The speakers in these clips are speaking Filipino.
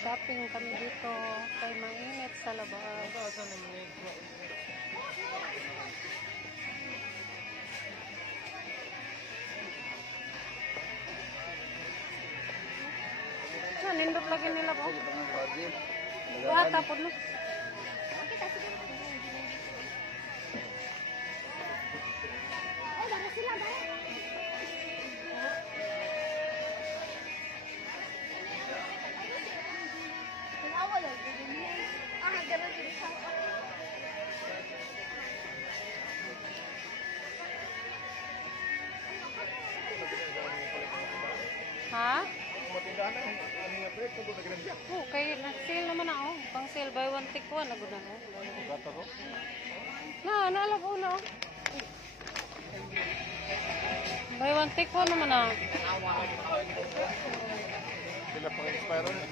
Shopping kami dito. Kay mainit sa labas. Nindot lagi nila po. Bata po no. Ha? Oh, kay nag-sale naman ako. Pang sale buy one take one na gud ako. Naalala ko na. Buy one take one naman na. Sila pang expire na.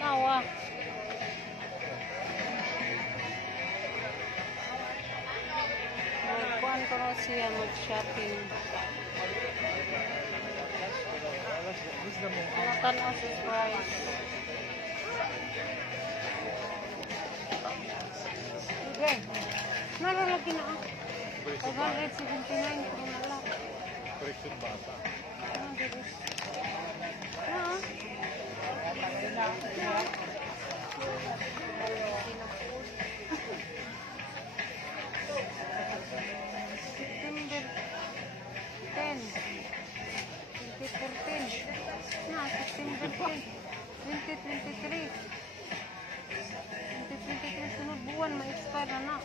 Nawa. Kuan ko na siya mag-shopping. Tanaw sa price. Okay. Nalalaki na ako. 579 kung nalak. Correction bata. September 10. 2014. September 10. 2023. 2023 sunod buwan ma-expire na.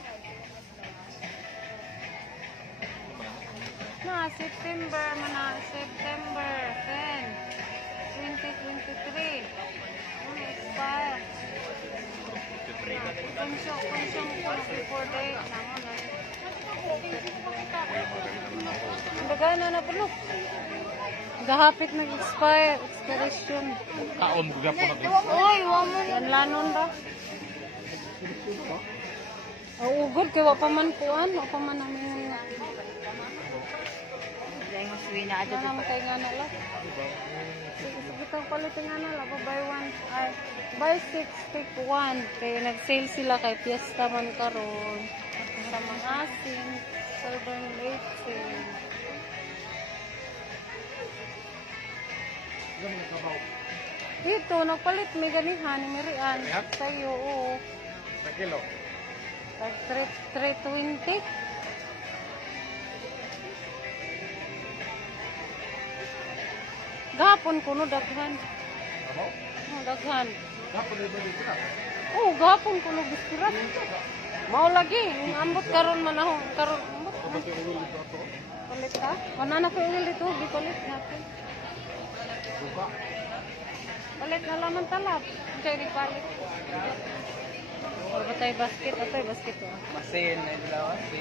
September mana September 10. 2023. Ma-expire. Konsum ko before date naman na. Bagana na po. Gahapit nag-expire, expiration. Kaon buga po na. Oy, waman. Yan lanon ba? Ugod kay wa pa man kuan, wa pa man namin. Dahil mas wina aja Ano naman kay nga na lang. Sige tang palit nga na lang, buy one, buy 6 take 1. Kay nag-sale sila kay Fiesta man karon. Sa mga asin, Southern Late sale. Dito, nagpalit may ganihan, ni Mirian. Sa'yo, oo. Na kilo. Tag 320. Gapon ko no, daghan. Ano? Daghan. Dapat dito dito na. Oo, gapon ko no, biskirat. Mao lagi, ambot karon man ako. Karon, ambot. Kapag yung ulo dito ako. Palit ka? Wala na ko ulit dito, gipalit natin. Suka. Palit na laman talap. Kaya di palit. Or ba tayo basket? Ito basket oh. masin na dilawan si